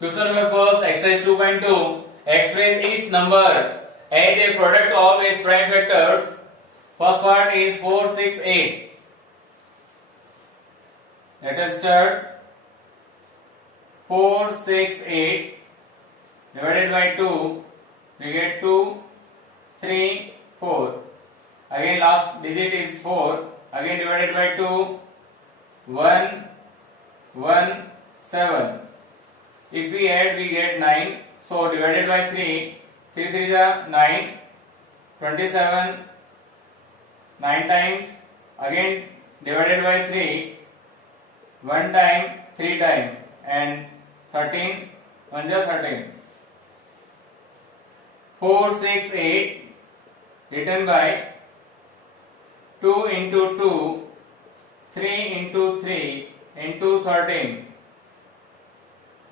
Question number first, exercise 2.2. Express each number as a product of its prime factors. First part is 4, 6, 8. Let us start. 4, 6, 8 divided by 2, we get 2, 3, 4. Again last digit is 4. Again divided by 2, 1, 1, 7. If we add, we get 9. So divided by 3, 3 3 is 9, 27, 9 times. Again divided by 3, 1 time, 3 time, and 13, 1 is 13. 4, 6, 8 written by 2 into 2, 3 into 3 into 13.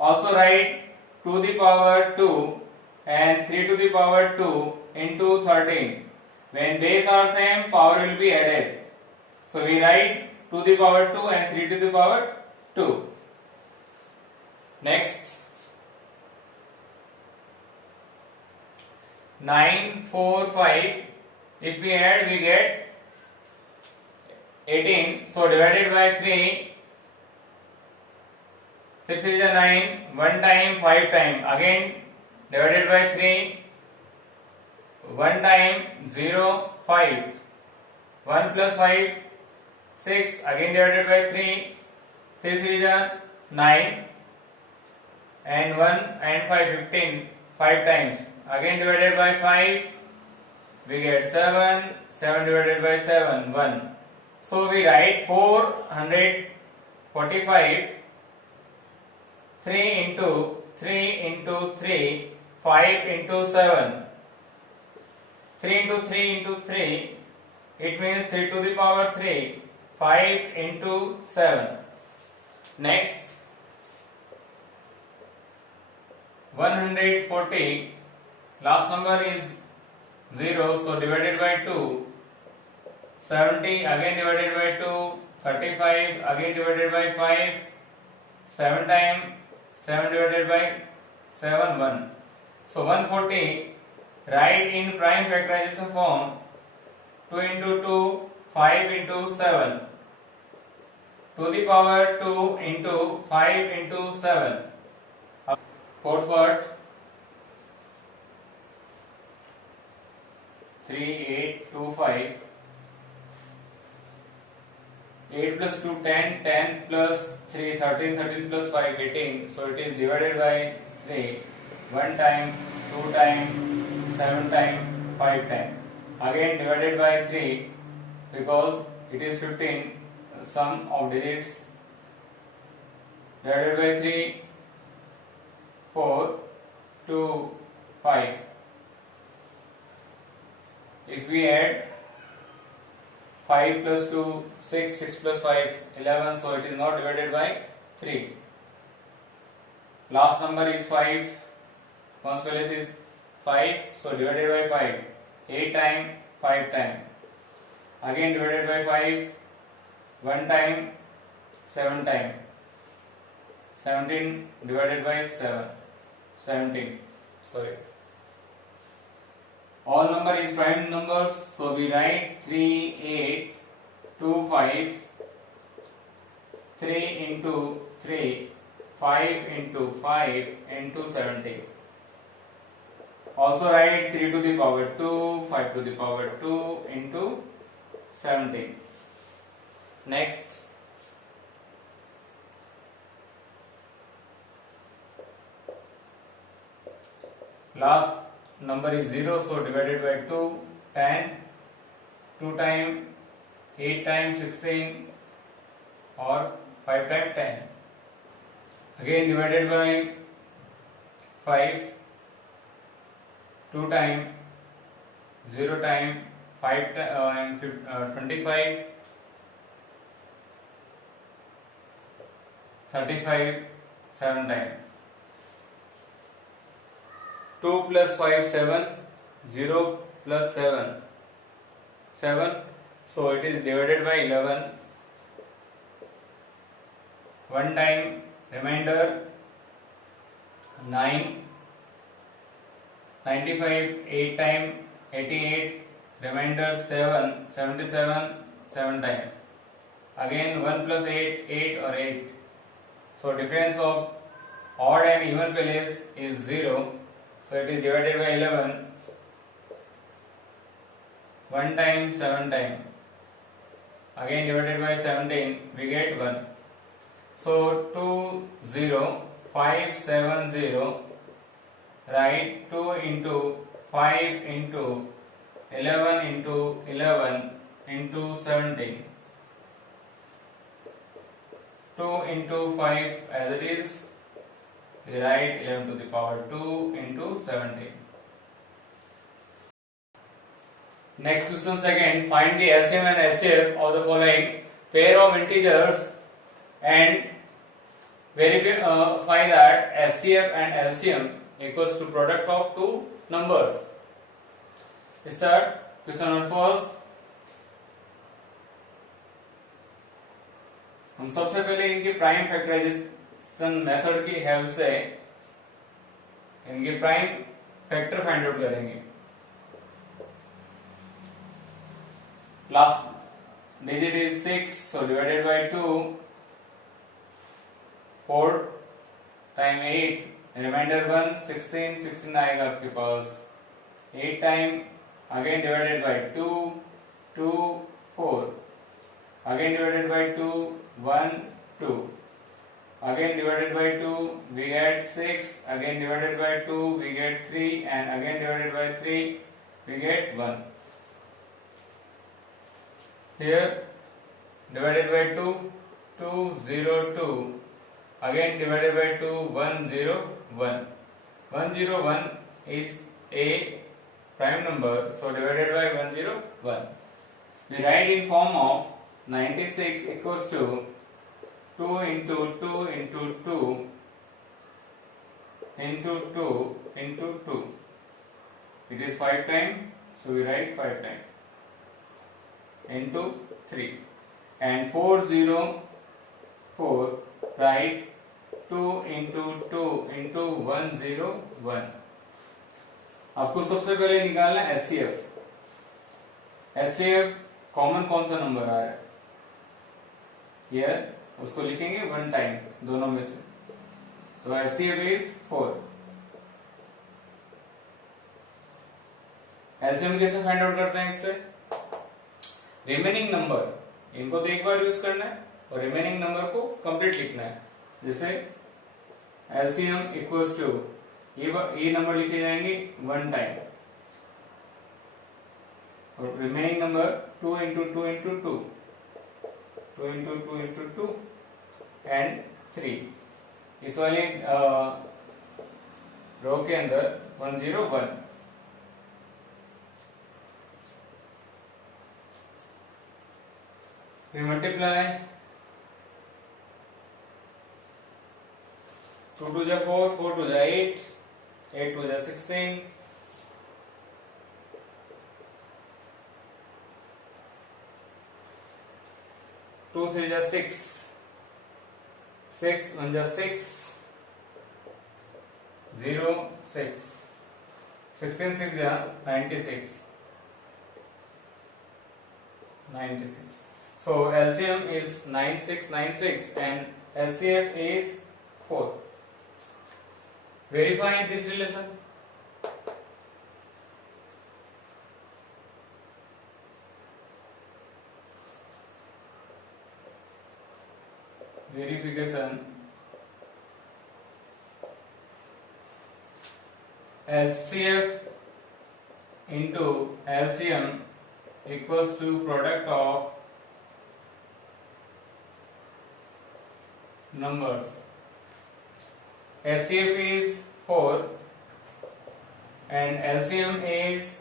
Also write 2 to the power 2 and 3 to the power 2 into 13. When base are same, power will be added. So we write 2 to the power 2 and 3 to the power 2. Next, 9, 4, 5. If we add, we get 18. So divided by 3, 6 is 9, 1 time, 5 time. Again divided by 3, 1 time, 0, 5. 1 plus 5, 6. Again divided by 3, 3 3 is 9, and 1 and 5, 15, 5 times. Again divided by 5, we get 7, 7 divided by 7, 1. So we write 445, 3 into 3 into 3, 5 into 7. 3 into 3 into 3, it means 3 to the power 3, 5 into 7. Next, 140, last number is 0, so divided by 2, 70, again divided by 2, 35, again divided by 5, 7 times, 7 divided by 7, 1. So 140, write in prime factorization form, 2 into 2, 5 into 7. To the power 2 into 5 into 7. Fourth part, 3, 8, 2, 5. 8 plus 2, 10, 10 plus 3, 13, 13 plus 5, 18. So it is divided by 3, 1 time, 2 time, 7 time, 5 time. Again divided by 3 because it is 15, sum of digits. Divided by 3, 4, 2, 5. If we add 5 plus 2, 6, 6 plus 5, 11, so it is not divided by 3. Last number is 5, ones place is 5, so divided by 5, 8 time, 5 time. Again divided by 5, 1 time, 7 time. 17 divided by 7, 17, sorry. All number is prime numbers, so we write 3, 8, 2, 5, 3 into 3, 5 into 5 into 17. Also write 3 to the power 2, 5 to the power 2 into 17. Next, last number is 0, so divided by 2, 10, 2 time, 8 times 16, or 5 times 10. Again divided by 5, 2 time, 0 time, 5 and 25, 35, 7 time. 2 plus 5, 7, 0 plus 7, 7, so it is divided by 11. 1 time remainder 9, 95, 8 time 88, remainder 7, 77, 7 time. Again 1 plus 8, 8 or 8. So difference of odd and even place is 0. So it is divided by 11. 1 time 7 time. Again divided by 17, we get 1. So 2, 0, 5, 7, 0. Write 2 into 5 into 11 into 11 into 17. 2 into 5 as it is, we write 11 to the power 2 into 17. Next question second, find the LCM and HCF of the following pair of integers and verify that HCF and LCM equals to product of two numbers. Start question number first. हम सबसे पहले इनके prime factorisation method की help से इनके prime factor find out करेंगे. Last digit is 6, so divided by 2, 4 time 8, remainder 1, 16, 16 आएगा आपके पास. 8 time again divided by 2, 2, 4, again divided by 2, 1, 2, again divided by 2, we get 6, again divided by 2, we get 3, and again divided by 3, we get 1. Here divided by 2, 2, 0, 2, again divided by 2, 1, 0, 1. 1, 0, 1 is a prime number, so divided by 1, 0, 1. We write in form of 96 equals to 2 into 2 into 2 into 2 into 2. It is 5 times, so we write 5 times into 3. And 404, write 2 into 2 into 101. आपको सबसे पहले निकालना है HCF. HCF common कौन सा number आ रहा है? Here उसको लिखेंगे 1 टाइम दोनों में से. तो HCF is 4. LCM कैसे फाइंड आउट करते हैं इससे? रिमेनिंग नंबर इनको तो एक बार यूज करना है और रिमेनिंग नंबर को कंप्लीट लिखना है. जैसे LCM इक्वल्स टू ये नंबर लिखे जाएंगे 1 टाइम और remaining number 2 into 2 into 2, 2 into 2 into 2 and 3. इस वाले रो के अंदर 101. We multiply 2 to the 4, 4 to the 8, 8 to the 16, 2 3 the 6, 6 1 the 6, 0 6, 16 6 the 96, 96. So LCM is 9696 and LCF is 4. Verify this relation. Verification. LCF into LCM equals to product of numbers. HCF is 4 and LCM is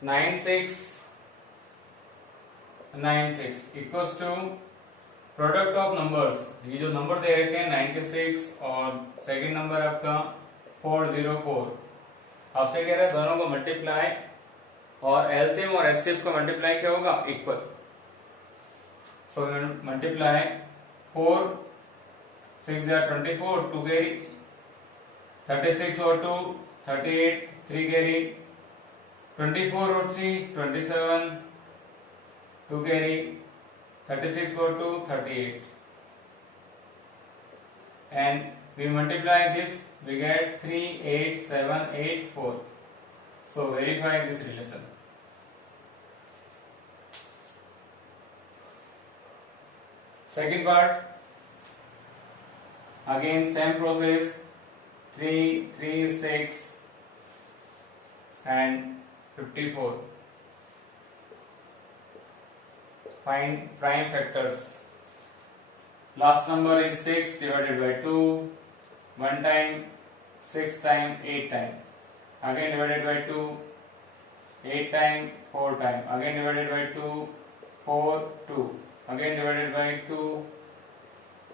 9696 equals to product of numbers. ये जो number दे रखे हैं 96 और second number आपका 404. आपसे कह रहा है दोनों को मल्टीप्लाई और LCM और HCF का मल्टीप्लाई क्या होगा? इक्वल. सो मल्टीप्लाई 4 6 24, 2 carry 36 और 2 38, 3 carry, 24 और 3 27, 2 carry, 36 और 2 38, and we multiply this, we get 3 8 7 8 4. So verify this relation. Second part, again same process, 3 3 6 and 54. Find prime factors. Last number is 6 divided by 2, 1 time, 6 time, 8 time. Again divided by 2, 8 time, 4 time. Again divided by 2, 4, 2. Again divided by 2,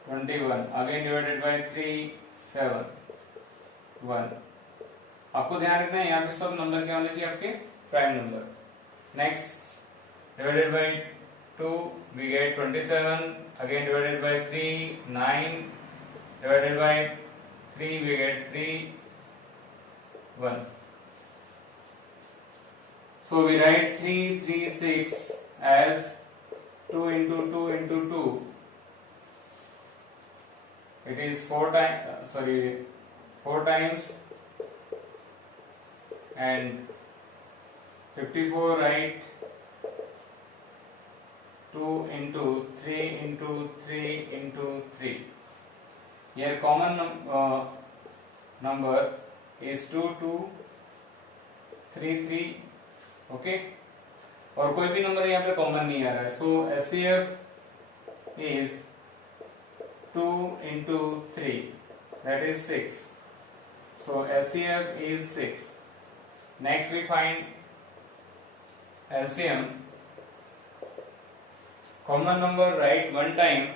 21. Again divided by 3, 7, 1. आपको ध्यान रखना है यहाँ पे सब number क्या होने चाहिए आपके prime number. Next, divided by 2 we get 27. Again divided by 3, 9. Divided by 3 we get 3, 1. So we write 3 3 6 as 2 into 2 into 2. It is 4 times, and 54 write 2 into 3 into 3 into 3. Here common number is 2 2 3 3. Okay, और कोई भी number यहाँ पे common नहीं आ रहा है. सो HCF is 2 into 3, that is 6. So HCF is 6. Next we find LCM. Common number write one time,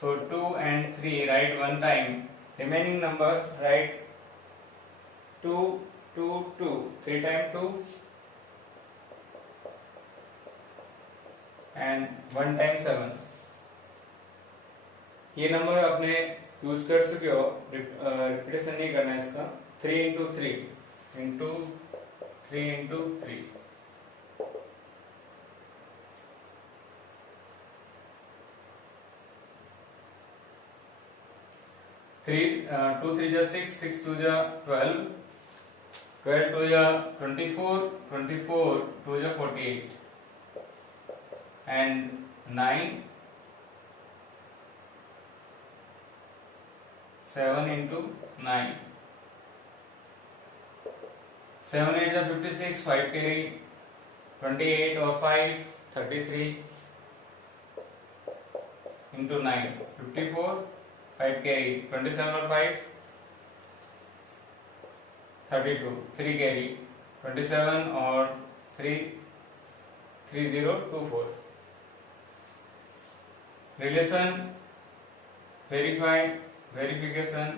so 2 and 3 write one time. Remaining number write 2 2 2. 3 times 2 and 1 time 7. ये number आपने use कर चुके हो, repetition नहीं करना है इसका. 3 into 3 into 3 into 3. Two 3 जा 6, 6 2 जा 12, 12 2 जा 24, 24 2 जा 48, and 9 7 into 9. 7 8 जा 56, 5 carry, 28 और 5 33 into 9, 54, 5 carry, 27 और 5 32, 3 carry, 27 और 3 3024. Relation, verify, verification.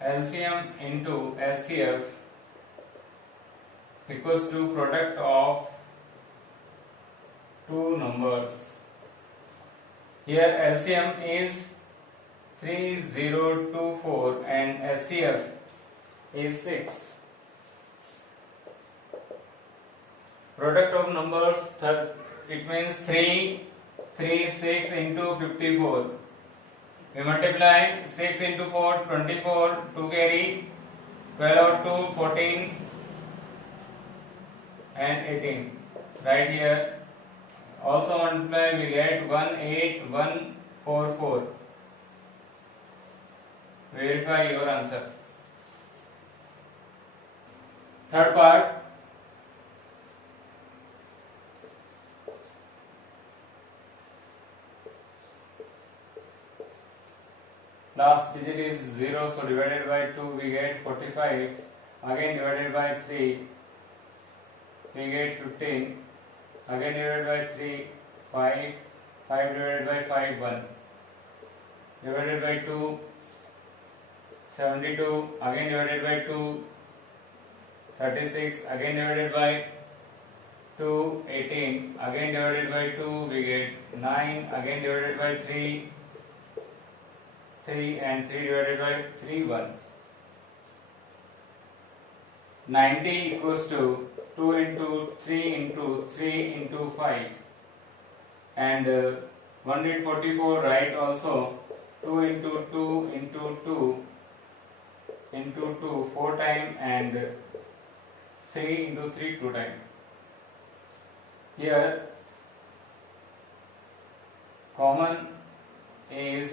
LCM into HCF equals to product of two numbers. Here LCM is 3024 and HCF is 6. Product of numbers, it means 3 3 6 into 54. We multiply 6 into 4 24, 2 carry, 12 or 2 14 and 18. Right here also multiply, we get 18144. Verify your answer. Third part, last digit is 0, so divided by 2 we get 45. Again divided by 3 we get 15. Again divided by 3 5. 5 divided by 5 1. Divided by 2 72. Again divided by 2 36. Again divided by 2 18. Again divided by 2 we get 9. Again divided by 3 3 and 3 divided by 3 1. 90 equals to 2 into 3 into 3 into 5 and 144 right also 2 into 2 into 2 into 2 4 time and 3 into 3 2 time. Here common is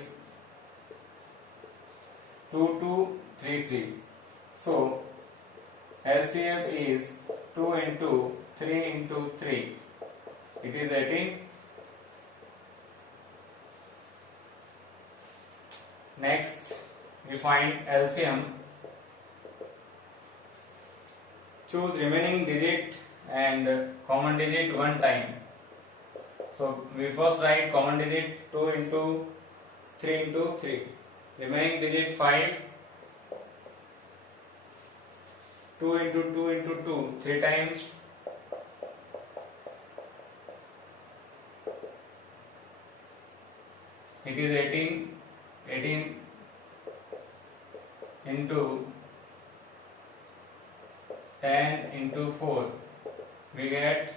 2 2 3 3. So LCM is 2 into 3 into 3. It is 18. Next we find LCM. Choose remaining digit and common digit one time. So we first write common digit 2 into 3 into 3. Remaining digit 5. 2 into 2 into 2 3 times. It is 18. 18 into 10 into 4. We get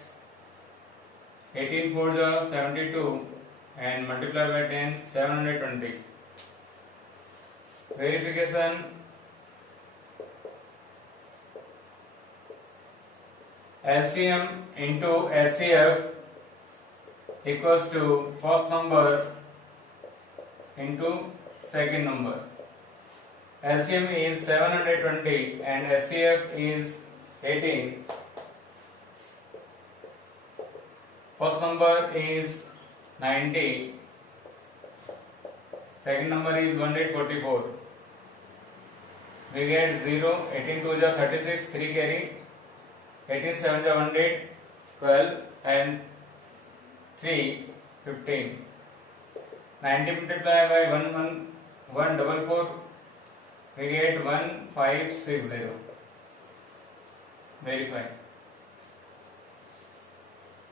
18 4s are 72 and multiply by 10 720. Verification. LCM into HCF equals to first number into second number. LCM is 720 and HCF is 18. First number is 90. Second number is 144. We get 0. 18 2 is 36. 3 carry. 18 7 is 112 and 3 15. 90 multiplied by 144. We get 1560. Verify.